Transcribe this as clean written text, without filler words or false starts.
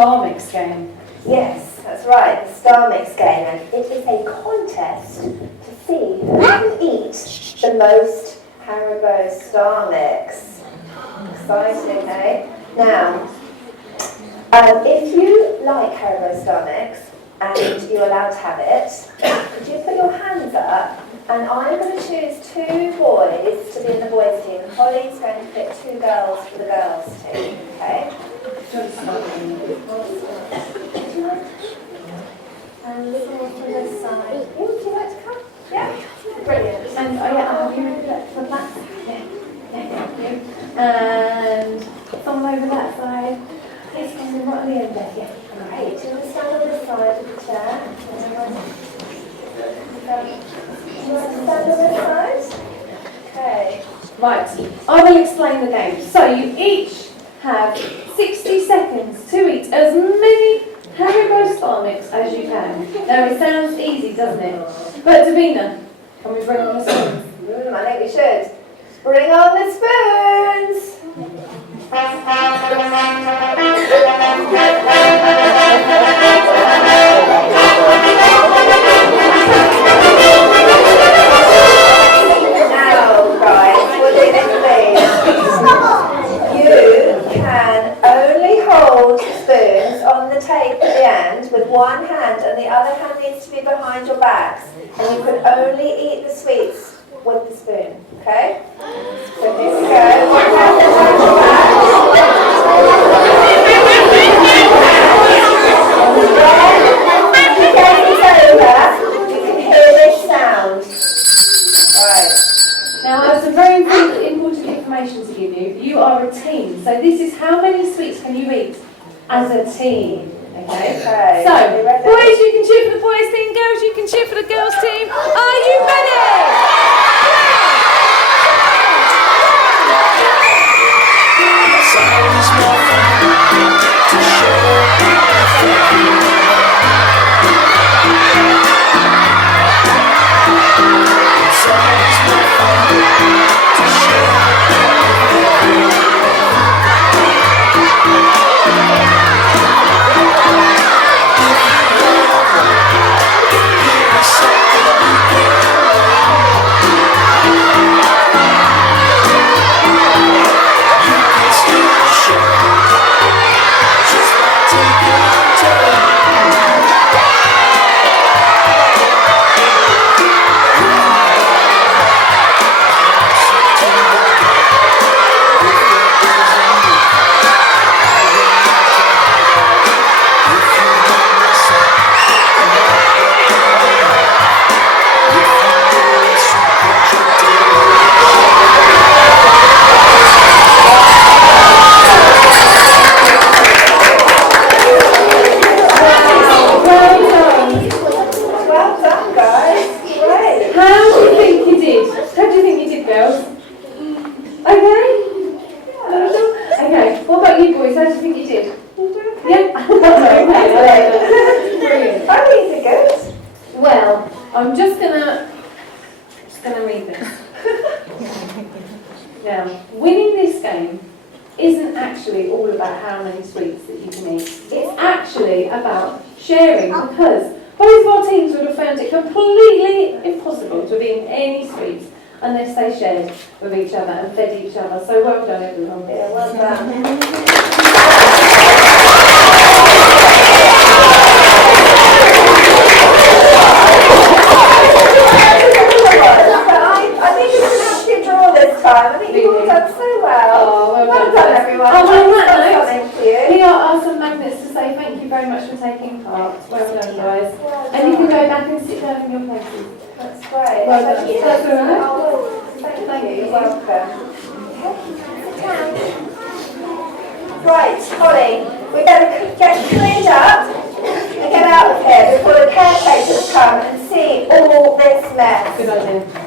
Starmix game. Yes, that's right, the Starmix game, and it is a contest to see who can eat the most Haribo Starmix. Exciting, eh? Now, if you like Haribo Starmix and you're allowed to have it, could you put your hands up? And I'm going to choose 2 boys to be in the boys' team. Holly's going to pick 2 girls for the girls' team, okay? And someone from this side. Would you like to come? Yeah? Brilliant. And have you ready for that? Yeah, thank you. And someone over that side. Please come in right at the end there. Yeah. Great. Do you want to stand on this side of the chair? Do you want to stand on this side? Okay. Right, I will explain the game. So you each have 60 seconds to eat as many Haribo Starmix as you can. Now it sounds easy, doesn't it? But Davina, can we bring on the spoons? I think we should. Bring on the spoons! Now, guys, what do you please? You can only hold spoons on the tape at the end with one hand, and the other hand needs to be behind your backs. And you can only eat the sweets with the spoon, okay? So here we go. One hand behind your back. When it's over, you can hear this sound. Right. Now I have some very important information to give you. You are a team, so this is how many sweets can you eat as a team. Okay? So, boys, you can cheer for the boys team, girls, you can cheer for the girls team. Are you ready? I'm just gonna read this. Now, winning this game isn't actually all about how many sweets that you can eat. It's actually about sharing, because both of our teams would have found it completely impossible to eat any sweets unless they shared with each other and fed each other. So well done, everyone. Yeah, well done. I think you've all done so well. Oh, well done, everyone. Oh, well, on that note, here are some magnets to say thank you very much for taking part. Well done, guys. Well and you can go back and sit down in your places. That's great. Well done. That's all right. Oh, thank you. You're welcome. Sit down. Right, Holly, we better get cleaned up and get out of here before the caretakers come and see all this mess. Good idea.